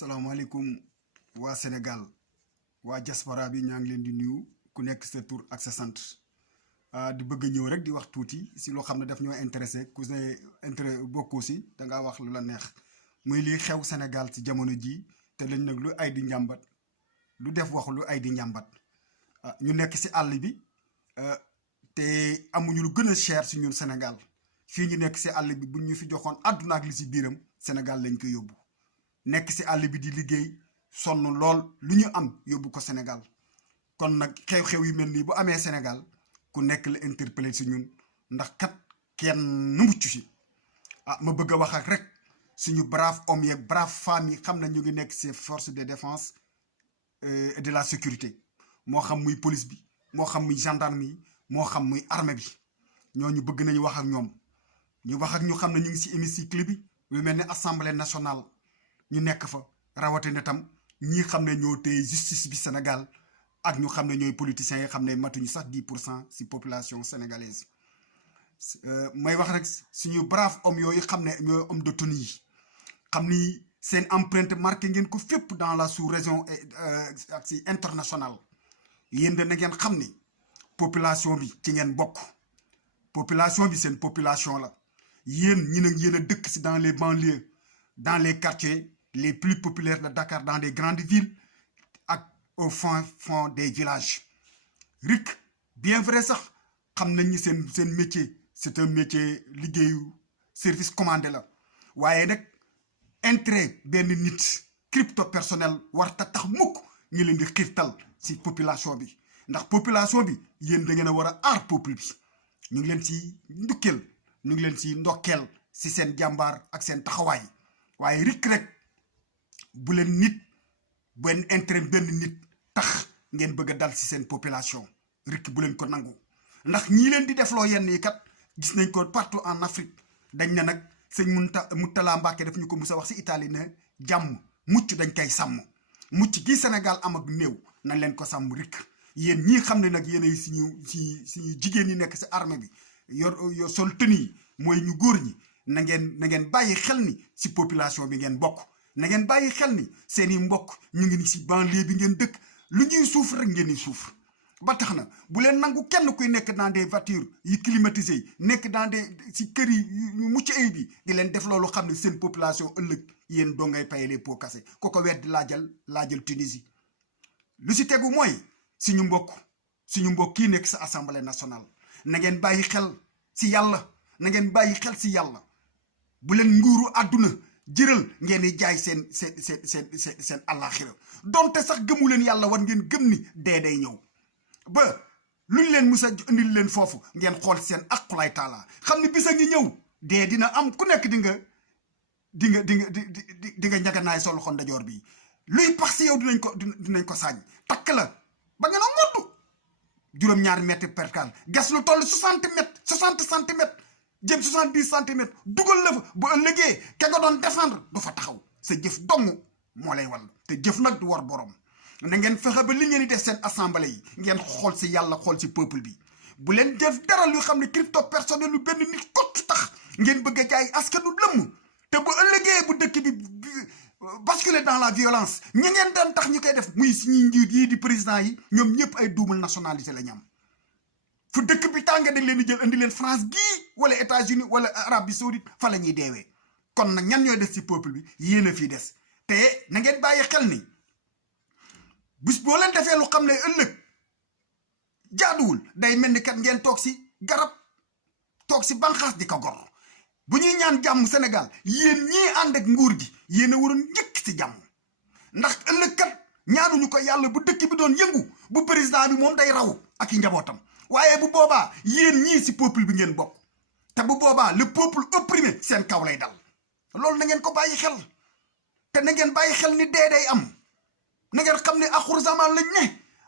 salaamaaleykum waa Sénégal waa diaspora bi ñaa ngi leen di nuyu ku nekk sa tur ak sa sant di bëgg a ñëw rek di wax tuuti si loo xam ne daf ñoo intéressé ku ne intérêt bokkoo si da ngaa wax lu la neex muy lii xew Sénégal si jamono jii te dañ nag lu ay di njàmbat lu def wax lu ay di njàmbat ñu nekk si àll bi te amuñu lu gën a cher si ñun Sénégal fii ñu nekk si àll bi buñ ñu fi joxoon àdduna ak li si biiram Sénégal lañ ko yóbbu. nekk si àll bi di liggéey sonn lool lu ñu am yóbbu ko Sénégal kon nag xew-xew yu mel nii bu amee Sénégal ku nekk la interpellé si ñun ndax kat kenn mucc si ma bëgg a wax ak rek suñu brave hommes yeeg brave femmes yi xam na ñu ngi nekk ces forces de défense et de la sécurité moo xam muy police bi moo xam muy gendarme yi moo xam muy armée bi ñooñu bëgg nañu wax ak ñoom ñu wax ak ñu xam ne ñu ngi si hémicycle bi lu mel ni assemblée nationale. ñu nekk fa rawatina tam ñi xam ne ñoo téye justice bi Sénégal ak ñu xam ne ñooy politiciens yi xam ne matuñu sax 10% si population sénégalaise may wax rek suñu brave homme yooyu xam ne ñooy homme de tenue yi xam ni seen empreinte marqué ngeen ko fépp dans la sous-région ak si internationale yéen de na ngeen xam ni population bi ci ngeen bokk population bi seen population la yéen ñi nag yéen a dëkk si dans les banlieues dans les quartiers les plus populaires de Dakar dans des grandes villes ak au fond des villages RIC bien vrai sax xam nañ ni seen métier c'est un métier liggéeyu service commandé la waaye nag intérêt benn nit crypto personnel war ta tax mukk ñu leen di xiirtal si population bi ndax population bi yéen da ngeen a war a aar peuple bi ñu ngi leen si ndukkeel ñu ngi leen si ndokkeel si seen jàmbaar ak seen taxawaay waaye RIC rek bu leen nit benn intérêt benn nit tax ngeen bëgg a dal si seen population RIC bu leen ko nangu ndax ñii leen di defloo yenn yi kat gis nañ ko partout en Afrique dañ ne nag sëñ Moutala Mbacké daf ñu ko mus a wax si Italie ne jàmm mucc dañ koy sàmm mucc gi Sénégal am ak néew nañ leen ko sàmm RIC yéen ñii xam ne nag yéenay suñu jigéen ñi nekk si armée bi yor sol tenue yi mooy ñu góor ñi na ngeen bàyyi xel ni si population bi ngeen bokk na ngeen bàyyi xel ni seeni mbokk ñu ngi ni si banlieue bi ngeen dëkk lu ñuy souffre rek ngeen di souffre ba tax na bu leen nangu kenn kuy nekk dans des voitures yi climatisées yi nekk dans des si kër yi ñu mucc ayib bi di leen def loolu xam ne seen population ëllëg yéen doo ngay paye les pots cassés ko wedd laajal Tunisie lu si tegu mooy suñu mbokk kii nekk sa assemblée nationale na ngeen bàyyi xel si yàlla na ngeen bàyyi xel si yàlla bu leen nguuru àdduna jëral ngeen di jaay seen àllaaxira donte sax gëmu leen yàlla war ngeen gëm ni dee day ñëw ba luñ leen musa indil leen foofu ngeen xool seen aqulaay taala xam ne bisa ngi ñëw dee dina am ku nekk di nga ñaganaay sa loxo ndajoor bi luy pax si yow dinañ ko saañ takk la ba ngeen a ngottu juróom-ñaari mètre percal gas lu toll 60 centimètres jëm 70 centimètres dugal la fa bu ëllëgee ka nga doon défendre du fa taxaw sa jëf dong moo lay wall te jëf nag du war borom na ngeen fexe ba li ngeen di def seen assemblée yi ngeen xool si yàlla xool si peuple bi bu leen def dara lu xam ne crypto personnel lu benn nit kott tax ngeen bëgg a jaay askanu lëmm te bu ëllëgee bu dëkk bi basculer dans la violence ñi ngeen daan tax ñu koy def muy suñuy njiit yii di président yi ñoom ñëpp ay double nationalité la ñu am fu dëkk bi tànga dañ leen di jël indi leen France gii wala États-Unis wala Arabie Saoudite fa la ñuy deewee kon nag ñan ñooy des ci peuple bi yéen a fii des te na ngeen bàyyi xel ni bis boo leen defee lu xam ne ëllëg jaaduwul day mel ni kat ngeen toog si garab toog si banqaas di ko gor bu ñuy ñaan jàmm Sénégal yéen ñii ànd ak nguur gi yéen a waroon njëkk si jàmm ndax ëllëg kat ñaanuñu ko yàlla bu dëkk bi doon yëngu bu président bi moom day raw ak i njabootam waaye bu boobaa yéen ñii si peuple bi ngeen bokk te bu boobaa le peuple opprimé seen kaw lay dal loolu na ngeen ko bàyyi xel te na ngeen bàyyi xel ni dee day am na ngeen xam ne axur zaman lañ ne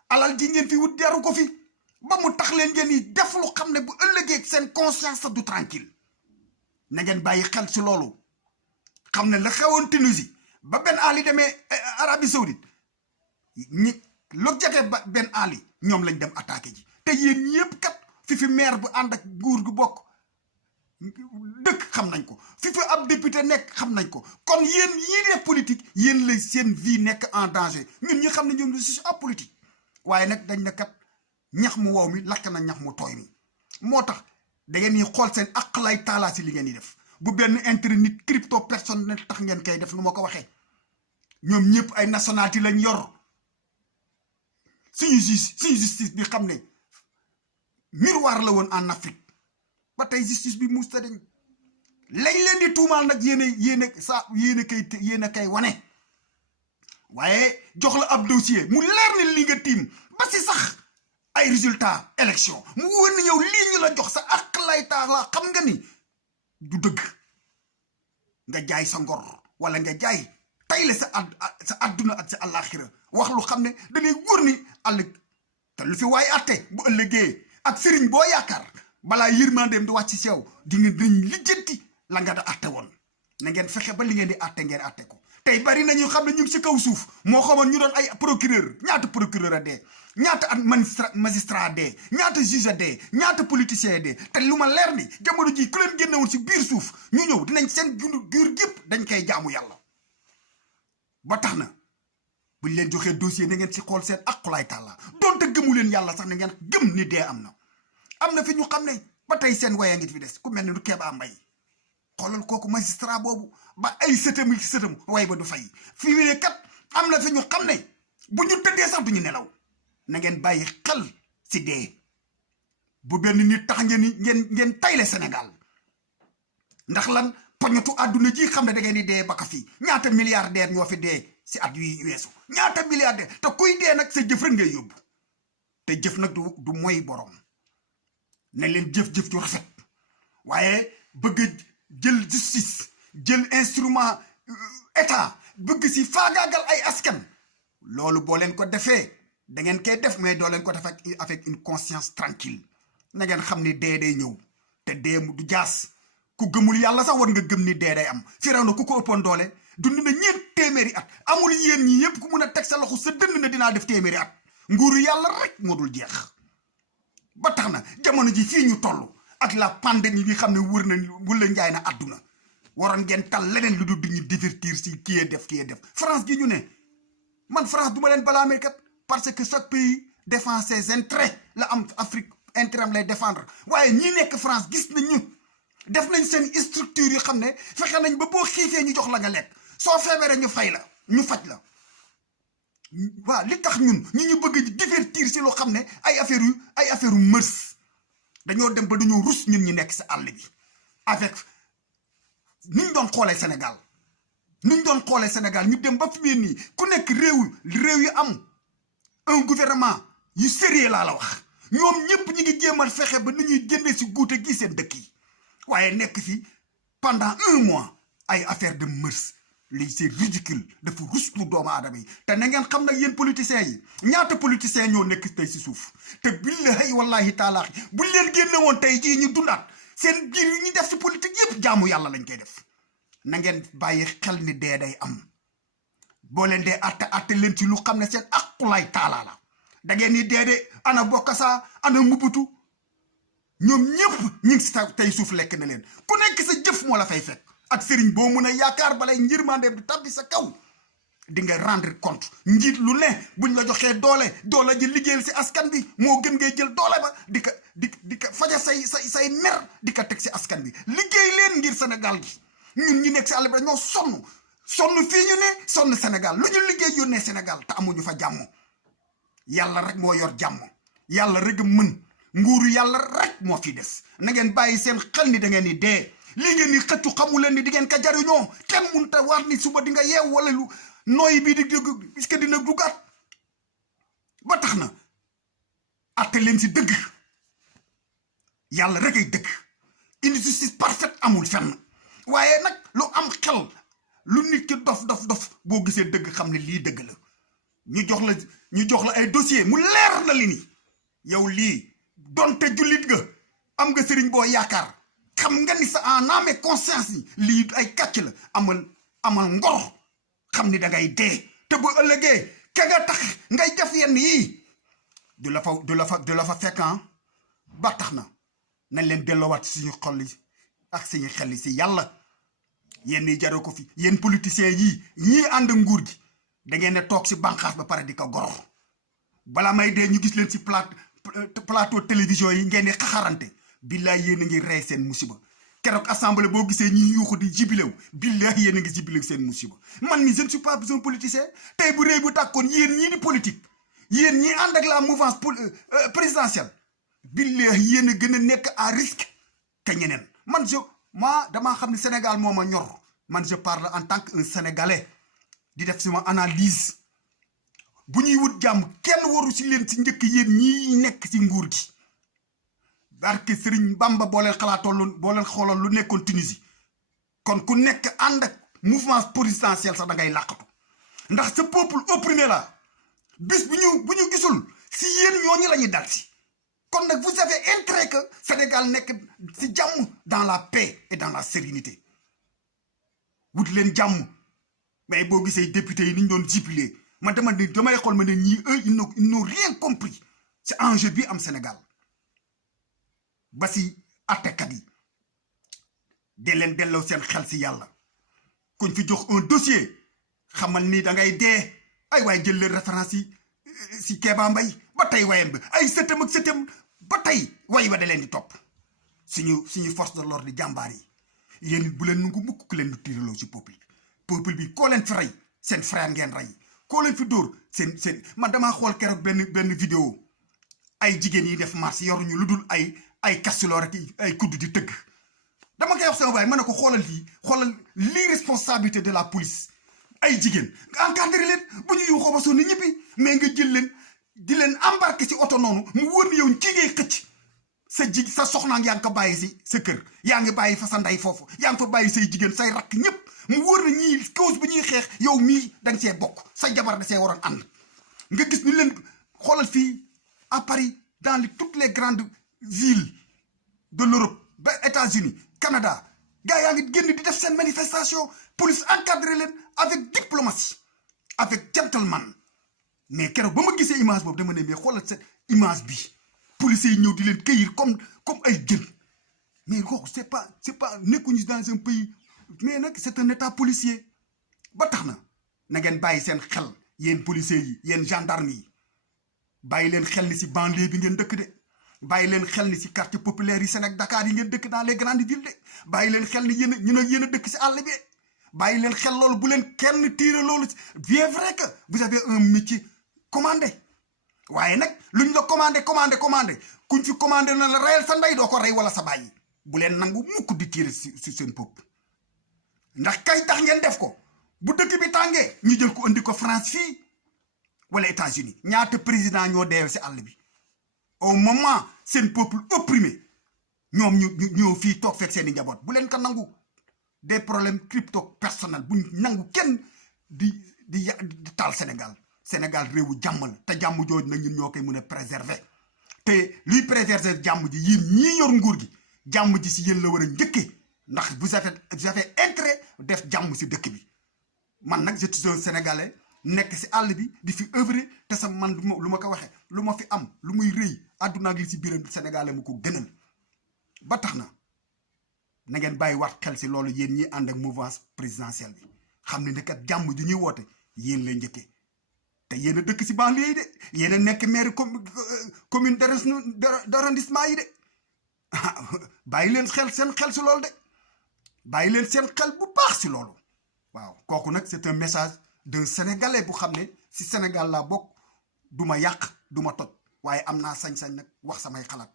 alal ji ngeen fi wut deru ko fi ba mu tax leen ngeen ni def lu xam ne bu ëllëgee seen conscience sa du tranquille na ngeen bàyyi xel si loolu xam ne la xewoon Tunisie ba Ben Ali demee Arabie Saoudite ñi lu jege ba Ben Ali ñoom lañ dem attaqué ji te yéen ñëpp kat fi maire bu ànd ak nguur gu bokk dëkk xam nañ ko fi fa ab député nekk xam nañ ko kon yéen yii def politique yéen lay seen vie nekk en danger ñun ñi xam ne ñoom si ab politique waaye nag dañ ne kat ñax mu wow mi lakk na ñax mu tooy mi moo tax da ngeen di xool seen ak lay taalaa si li ngeen di def bu benn intérêt nit crypto personnel tax ngeen koy def nu ma ko waxee ñoom ñëpp ay nationalité lañ yor suñu justice bi xam ne miroir la woon en Afrique ba tey justice bi musta dañ lañ leen di tuumaal nag yéen a kay wane waaye jox la ab dossier mu leer ne li nga tiim ba si sax ay résultat élection mu wóor na yow lii ñu la jox sa ak lay taala xam nga ni du dëgg nga jaay sa ngor wala nga jaay tayle sa adduna ak sa àllaaxira wax lu xam ne danay wóor ni ëllëg te lu fi waaye atte bu ëllëgee ak sëriñ boo yaakaar balaa yërmandeem di wàcc si yow di nga dañ lijjanti la nga da atte woon na ngeen fexe ba li ngeen di atte ngeen atte ko tey bari nañu xam ne ñu ngi si kaw suuf moo xamoon ñu doon ay procureur ñaata procureur a dee ñaata magistrat dee ñaata juge a dee ñaata politicien a dee te lu ma leer ni jamono ji ku leen génnewoon si biir suuf ñu ñëw dinañ seen giir gépp dañ koy jaamu yàlla ba tax na buñ leen joxee dossier na ngeen si xool seen aqulaay tàlla donte gëmu leen yàlla sax na ngeen gëm ni dee am na fi ñu xam ne ba tey seen waya ngi fi des ku mel ne du Kéba Mbaye xoolal kooku magistrat boobu ba ay sëtam yi sëtam way ba du fay fii mu ne kat am na fi ñu xam ne bu ñu tëddee sax duñu nelaw na ngeen bàyyi xel si dee bu benn nit tax ngeen tayle Sénégal ndax lan poñatu àdduna ji xam ne da ngeen di dee baka fii ñaata milliardaire ñoo fi dee si at yu weesu ñaata milliardaire te kuy dee nag sa jëf rek ngay yóbbu te jëf nag du mooy borom ne leen jëf-jëf ju rafet waaye bëgg jël justice jël instrument état bëgg si faagaagal ay askan loolu boo leen ko defee da ngeen koy def mais doo leen ko def avec une conscience tranquille na ngeen xam ni dee day ñëw te dee mu du jaas ku gëmul yàlla sax war nga gëm ni dee day am Firawna ku ko ëppoon doole dund na 400 at amul yéen ñi yëpp ku mun a teg sa loxo sa dënd na dinaa def 100 at nguuru yàlla rek moo dul jeex ba tax na jamono ji fii ñu toll ak la pandémie bi xam ne wër na wula njaay na àdduna waroon ngeen tal leneen lu dul di ñu divertir si kii def France gi ñu ne man France du ma leen balaa kat parce que chaque pays défend ses intérêts la am Afrique intérêt am lay défendre waaye ñi nekk France gis nañ ñu def nañ seen structure yu xam ne fexe nañ ba boo xiifee ñu jox la nga lekk soo feebaree ñu fay la ñu faj la waaw li tax ñun ñu bëgg divertir si loo xam ne ay affaire yu mërs dañoo dem ba dañoo rus ñun ñi nekk si àll bi avec niñ doon xoolee Sénégal ñu dem ba fi mu nii ku nekk réew yi am un gouvernement yu sérieux laa la wax ñoom ñëpp ñu ngi jéemal fexe ba nu ñuy génne si guute gi seen dëkk yi waaye nekk fi pendant 1 mois ay affaire de mœurs lii c'est ridicule dafa ruslu doomu aadama yi te na ngeen xam nag yéen politiciens yi ñaata politiciens ñoo nekk tey si suuf te billahi wallahi taalaahi buñ leen génne woon tey jii ñu dundaat seen biir yi ñu def si politique yëpp jaamu yàlla lañ koy def na ngeen bàyyi xel ni dee day am boo leen dee atte leen ci lu xam ne seen aqulaay taalaa la da ngeen ni dee de ana Bokassa ana Mobutu ñoom ñëpp ñu ngi si tey suuf lekk na leen ku nekk sa jëf moo la fay fekk ak sëriñ boo mun a yaakaar balay njërmandeem di tabbi sa kaw di nga rendre compte njiit lu ne buñ la joxee doole ji liggéeyal si askan bi moo gën ngay jël doole ba di ko faja say mer di ko teg si askan bi liggéey leen ngir Sénégal gi ñun ñi nekk si àll bi dañoo sonn fii ñu ne sonn Sénégal lu ñu liggéey yónnee Sénégal te amuñu fa jàmm yàlla rek moo yor jàmm yàlla rek mën nguuru yàlla rek moo fi des na ngeen bàyyi seen xel ni da ngeen ni dee lii ngeen ni xëccu xamu leen ni di ngeen ka jariñoo kenn mun ta waat ni suba di nga yeew wala lu nooyi bii di est-ce que dina dugaat ba tax na atte leen si dëgg yàlla rek ay dëgg une justice parfaite amul fenn waaye nag lu am xel lu nit ki dof boo gisee dëgg xam ne lii dëgg la ñu jox la ay dossier mu leer na li ni yow lii donte jullit nga am nga sëriñ boo yaakaar xam nga ni sa en âme et conscience yi lii ay kàcc la amal ngor xam ni da ngay dee te bu ëllëgee ka nga tax ngay def yenn yii du la fa fekk ba tax na nañ leen delloowaat suñu xol yi ak suñu xel si yàlla yéen ñi jaroo ko fi yéen politiciens yii ñii ànd nguur gi da ngeen ne toog si bànqaas ba pare di ko goro bala may dee ñu gis leen si plateau télévision yi ngeen di xaxarante billaay yéen a ngi rey seen musiba keroog assemblée boo gisee ñi yuuxu di jibilew billaay yéen a ngi jibilew seen musiba man mi je ne suis pas besoin politicien tey bu réew bu tàkkoon yéen ñii di politique yéen ñi ànd ak la mouvance présidentielle billaay yéen a gën a nekk à risque que ñeneen man damaa xam ne Sénégal moo ma ñor man je parle en tant que un sénégalais di def suma analyse bu ñuy wut jàmm kenn waru si leen si njëkk yéen ñii nekk si nguur gi barke Sëriñ Bamba boo leen xooloon lu nekkoon Tunisie kon ku nekk ànd ak mouvement présidentiel sax da ngay làqatu ndax ce peuple opprimé la bis bu ñu gisul si yéen ñooñu la ñuy dal si kon nag vous avez intérêt que Sénégal nekk si jàmm dans la paix et dans la sérénité wut leen jàmm mais boo gisee député yi ni ñu doon jubilé man damay xool ma ne ñii eux ils n'ont rien compris ci enjeu bi am Sénégal ba si attekat yi de leen delloo seen xel si yàlla kuñ fi jox un dossier xamal ni da ngay dee ay waaye jël leen référence yi si Kéba Mbaye ba tey wayam bi ay sëtam ak sëtam ba tey way wa da leen di topp suñu force de l'ordre di jàmbaar yi yéen bu leen nungu mukk ku leen di tiiraloo si peuple bi koo leen fi rey seen frère ngeen rey koo leen fi dóor seen man damaa xool keroog benn vidéo ay jigéen yi def marche yoruñu lu dul ay castiloo rek ay kudd di tëgg dama koy wax sama baay ma ne ko xoolal l'irresponsabilité de la police ay jigéen nga encadré leen bu ñu yuuxoo ba sonn ñibbi mais nga jël leen di leen embarqué si oto noonu mu wóor ni yow ci ngay xëcc sa soxnaa yaa ngi ko bàyyi si sa kër yaa ngi bàyyi fa sa ndey foofu yaa ngi fa bàyyi say jigéen say rakk ñëpp mu wóor na ñii cause bu ñuy xeex yow mii danga see bokk sa jabar da see waroon ànd nga gis ñu leen xoolal fii à Paris dans toutes les grandes villes de l'Europe ba États-Unis Canada gars yaa ngi génn di def seen manifestation police encadré leen avec diplomatie avec gentleman mais keroog ba ma gisee image boobu dama ne mais xoolal cette image bi policiers yi ñëw di leen cueillir comme ay jën mais kooku c'est pas nekkuñu dans un pays mais nag c'est un état policier ba tax na ngeen bàyyi seen xel yéen policiers yi yéen gendarmes yi bàyyi leen xel ni si banlieue bi ngeen dëkk de bàyyi leen xel ni si quartier populaire yi Sénégal Dakar yi ngeen dëkk dans les grandes villes de bàyyi leen xel ni yéen a dëkk si àll bi bàyyi leen xel loolu bu leen kenn tiire loolu bien vrai que vous avez un métier commandé waaye nag luñ la commandé kuñ fi commandé na la reyal sa ndey doo ko rey wala sa bàyyi bu leen nangu mukk di tiire si seen peuple ndax kay tax ngeen def ko bu dëkk bi tàngee ñu jël ko andi ko France fii wala États-Unis ñaata président ñoo deewe si àll bi au moment seen peuple opprimé ñoom ñoo fii toog fekk seen i njaboot bu leen ko nangu des problèmes crypto personnels buñ nangu kenn di taal Sénégal réewu jàmm la te jàmm jooju nag ñun ñoo koy mën a préserver te luy préserver jàmm ji yéen ñii yor nguur gi jàmm ji si yéen la war a njëkkee ndax vous avez intérêt def jàmm si dëkk bi man nag je suis un Sénégalais nekk si àll bi di fi œuvrer te sa man lu ma ko waxee lu ma fi am lu muy rëy àdduna ak li si biiram Sénégalais mu ko gënal ba tax na ngeen bàyyi waat xel si loolu yéen ñi ànd ak mouvance présidentielle bi xam ne kat jàmm ju ñuy woote yéen la njëkkee te yéen a dëkk si banlieue yi de yéen a nekk maire commune d'arrondissement yi de bàyyi leen seen xel si loolu de bàyyi leen seen xel bu baax si loolu waaw kooku nag c'est un message d'un Sénégalais bu xam ne si Sénégal laa bokk du ma yàq du ma toj waaye am naa sañ-sañ nag wax samay xalaat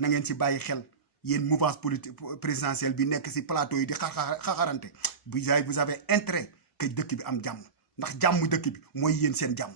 na ngeen si bàyyi xel yéen mouvance politique présidentielle bi nekk si plateau yi di xaxarante vous avez intérêt que dëkk bi am jàmm ndax jàmm dëkk bi mooy yéen seen jàmm